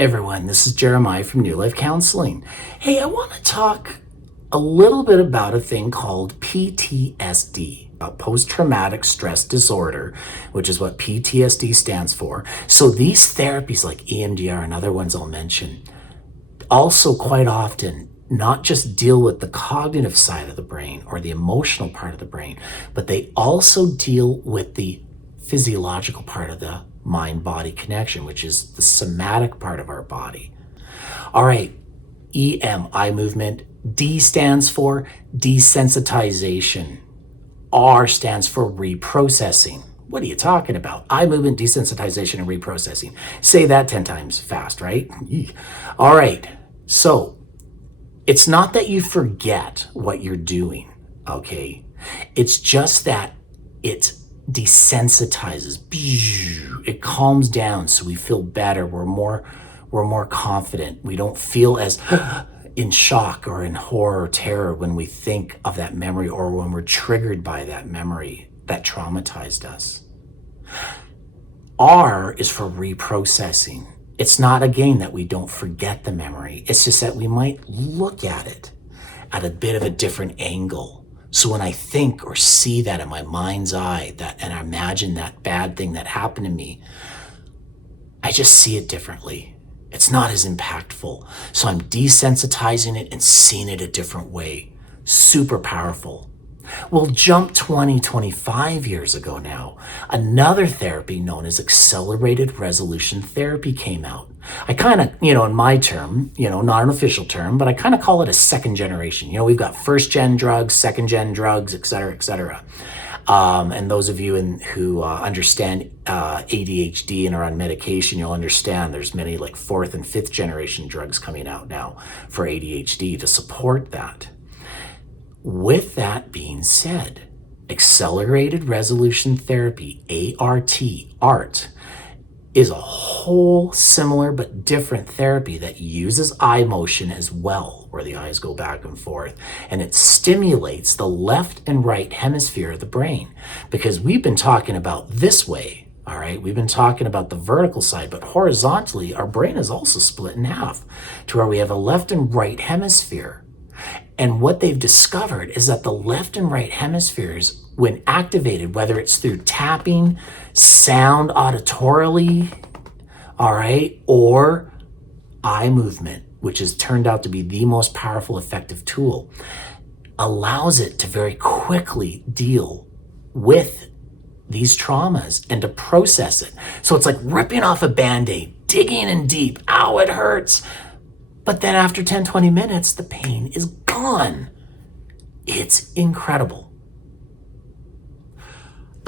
Hi everyone, this is Jeremiah from New Life Counselling. Hey, I want to talk a little bit about a thing called PTSD, post-traumatic stress disorder, which is what PTSD stands for. So these therapies like EMDR and other ones I'll mention also quite often not just deal with the cognitive side of the brain or the emotional part of the brain, but they also deal with the physiological part of the mind-body connection, which is the somatic part of our body. All right, eye movement. D stands for desensitization. R stands for reprocessing. What are you talking about? Eye movement, desensitization, and reprocessing. Say that 10 times fast, right? All right, so it's not that you forget what you're doing, okay? It's just that it desensitizes. It calms down so we feel better. We're more confident. We don't feel as in shock or in horror or terror when we think of that memory or when we're triggered by that memory that traumatized us. R is for reprocessing. It's not, again, that we don't forget the memory. It's just that we might look at it at a bit of a different angle. So when I think or see that in my mind's eye, and I imagine that bad thing that happened to me, I just see it differently. It's not as impactful. So I'm desensitizing it and seeing it a different way. Super powerful. Well, jump 25 years ago now, another therapy known as accelerated resolution therapy came out. I kind of, in my term, not an official term, but I kind of call it a second generation. We've got first gen drugs, second gen drugs, et cetera, et cetera. And those of you who understand ADHD and are on medication, you'll understand there's many like fourth and fifth generation drugs coming out now for ADHD to support that. With that being said, accelerated resolution therapy, ART, is a whole similar but different therapy that uses eye motion as well, where the eyes go back and forth, and it stimulates the left and right hemisphere of the brain. Because we've been talking about this way, all right? We've been talking about the vertical side, but horizontally, our brain is also split in half to where we have a left and right hemisphere. And what they've discovered is that the left and right hemispheres, when activated, whether it's through tapping, sound auditorily, all right, or eye movement, which has turned out to be the most powerful, effective tool, allows it to very quickly deal with these traumas and to process it. So it's like ripping off a Band-Aid, digging in deep. Ow, it hurts. But then after 10, 20 minutes, the pain is gone. It's incredible.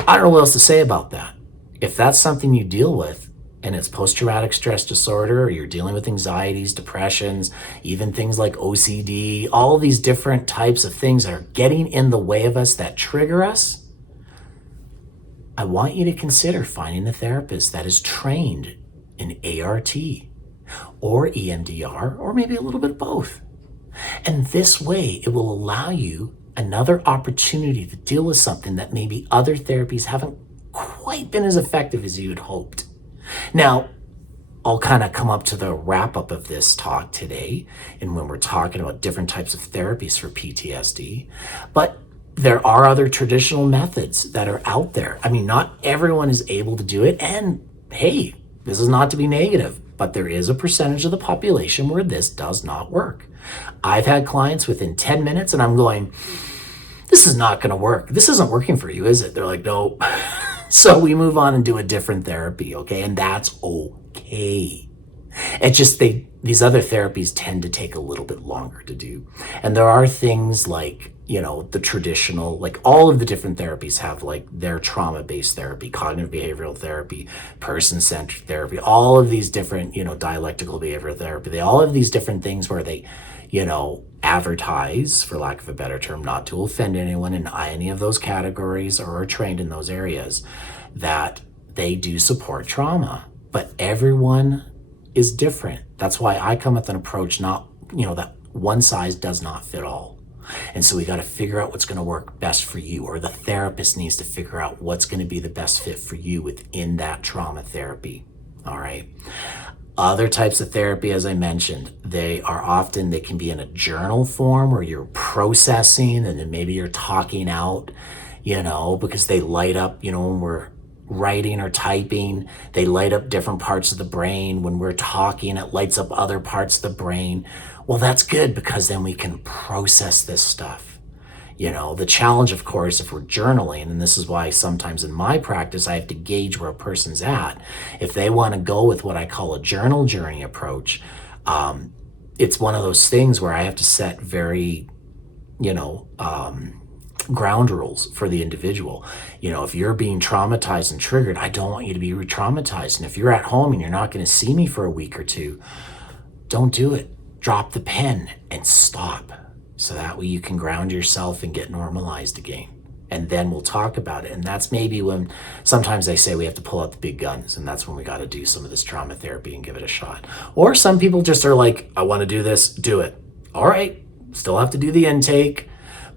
I don't know what else to say about that. If that's something you deal with, and it's post-traumatic stress disorder, or you're dealing with anxieties, depressions, even things like OCD, all these different types of things that are getting in the way of us, that trigger us, I want you to consider finding a therapist that is trained in ART, or EMDR, or maybe a little bit of both. And this way, it will allow you another opportunity to deal with something that maybe other therapies haven't quite been as effective as you had hoped. Now, I'll kind of come up to the wrap up of this talk today, and when we're talking about different types of therapies for PTSD, but there are other traditional methods that are out there. I mean, not everyone is able to do it, and hey, this is not to be negative, but there is a percentage of the population where this does not work. I've had clients within 10 minutes and I'm going, this is not going to work. This isn't working for you, is it? They're like, no. So we move on and do a different therapy, okay? And that's okay. It's just these other therapies tend to take a little bit longer to do. And there are things like, the traditional, like all of the different therapies have like their trauma-based therapy, cognitive behavioral therapy, person-centered therapy, all of these different, dialectical behavioral therapy. They all have these different things where they, advertise, for lack of a better term, not to offend anyone in any of those categories or are trained in those areas, that they do support trauma. But everyone is different. That's why I come with an approach, not, that one size does not fit all. And so we got to figure out what's going to work best for you, or the therapist needs to figure out what's going to be the best fit for you within that trauma therapy. All right. Other types of therapy, as I mentioned, they can be in a journal form where you're processing and then maybe you're talking out, because they light up, when we're writing or typing, they light up different parts of the brain. When we're talking, it lights up other parts of the brain. Well, that's good because then we can process this stuff. The challenge, of course, if we're journaling, and this is why sometimes in my practice, I have to gauge where a person's at. If they want to go with what I call a journal journey approach, it's one of those things where I have to set very, ground rules for the individual. If you're being traumatized and triggered, I don't want you to be re-traumatized. And if you're at home and you're not going to see me for a week or two, don't do it. Drop the pen and stop. So that way you can ground yourself and get normalized again. And then we'll talk about it. And that's maybe when sometimes they say we have to pull out the big guns. And that's when we got to do some of this trauma therapy and give it a shot. Or some people just are like, I want to do this, do it. All right, still have to do the intake.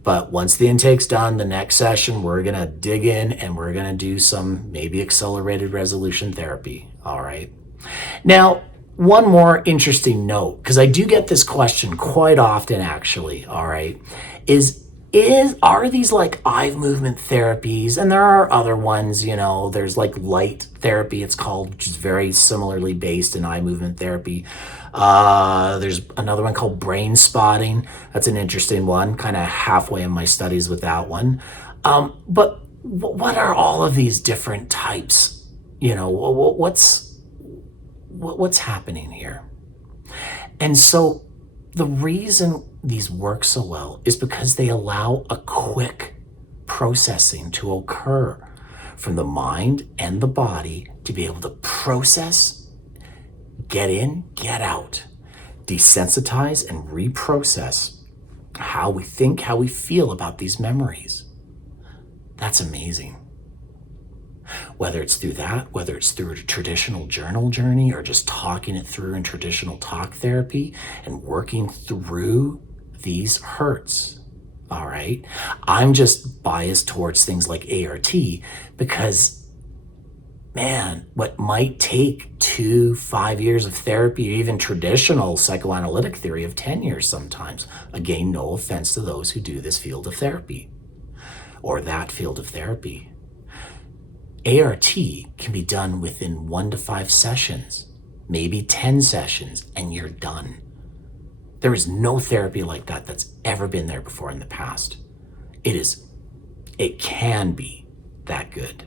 But once the intake's done, the next session, we're going to dig in and we're going to do some maybe accelerated resolution therapy. All right. Now, one more interesting note, because I do get this question quite often, actually, all right, are these like eye movement therapies? And there are other ones, there's like light therapy, it's called, which is very similarly based in eye movement therapy. There's another one called brain spotting. That's an interesting one, kind of halfway in my studies with that one. But what are all of these different types? What's happening here? And so the reason these work so well is because they allow a quick processing to occur from the mind and the body to be able to process, get in, get out, desensitize and reprocess how we think, how we feel about these memories. That's amazing. Whether it's through that, whether it's through a traditional journal journey or just talking it through in traditional talk therapy and working through these hurts, all right? I'm just biased towards things like ART because, man, what might take 2-5 years of therapy, or even traditional psychoanalytic theory of 10 years sometimes. Again, no offense to those who do this field of therapy or that field of therapy. ART can be done within 1 to 5 sessions, maybe 10 sessions, and you're done. There is no therapy like that that's ever been there before in the past. It can be that good.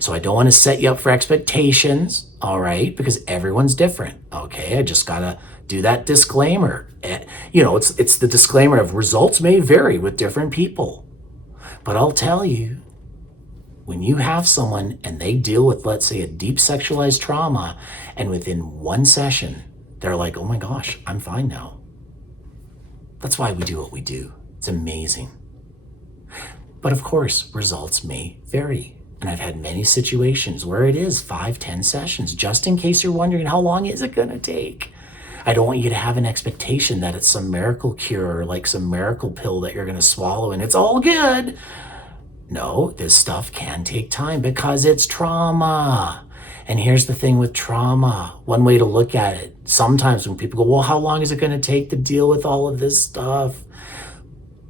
So I don't want to set you up for expectations, all right, because everyone's different, okay? I just gotta do that disclaimer. It's the disclaimer of results may vary with different people. But I'll tell you, when you have someone and they deal with, let's say, a deep sexualized trauma, and within 1 session, they're like, oh my gosh, I'm fine now. That's why we do what we do. It's amazing. But of course, results may vary. And I've had many situations where it is 5-10 sessions, just in case you're wondering, how long is it gonna take? I don't want you to have an expectation that it's some miracle cure or like some miracle pill that you're gonna swallow and it's all good. No, this stuff can take time because it's trauma. And here's the thing with trauma. One way to look at it, sometimes when people go, well, how long is it going to take to deal with all of this stuff?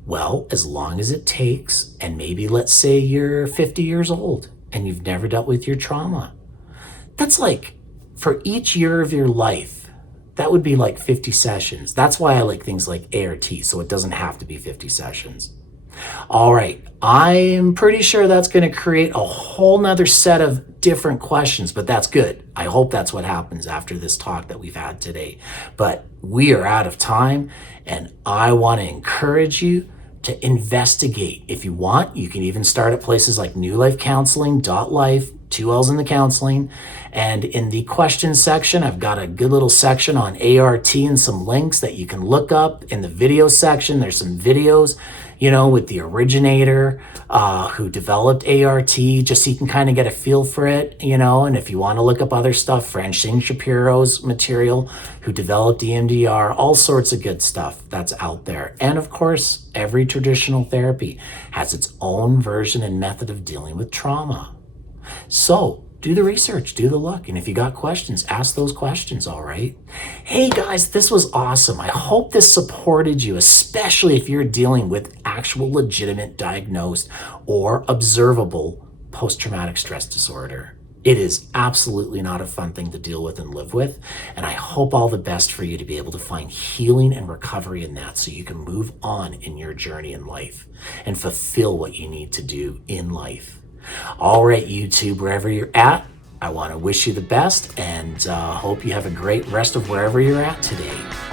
Well, as long as it takes, and maybe let's say you're 50 years old and you've never dealt with your trauma. That's like, for each year of your life, that would be like 50 sessions. That's why I like things like ART, so it doesn't have to be 50 sessions. All right, I'm pretty sure that's going to create a whole nother set of different questions, but that's good. I hope that's what happens after this talk that we've had today. But we are out of time, and I want to encourage you to investigate. If you want, you can even start at places like newlifecounseling.life, 2 L's in the counseling. And in the questions section, I've got a good little section on ART and some links that you can look up. In the video section, there's some videos, with the originator who developed ART, just so you can kind of get a feel for it, and if you want to look up other stuff, Francine Shapiro's material, who developed EMDR, all sorts of good stuff that's out there. And of course, every traditional therapy has its own version and method of dealing with trauma. So do the research, do the look. And if you got questions, ask those questions, all right? Hey guys, this was awesome. I hope this supported you, especially if you're dealing with actual legitimate diagnosed or observable post-traumatic stress disorder. It is absolutely not a fun thing to deal with and live with. And I hope all the best for you to be able to find healing and recovery in that so you can move on in your journey in life and fulfill what you need to do in life. All right, YouTube, wherever you're at, I want to wish you the best and hope you have a great rest of wherever you're at today.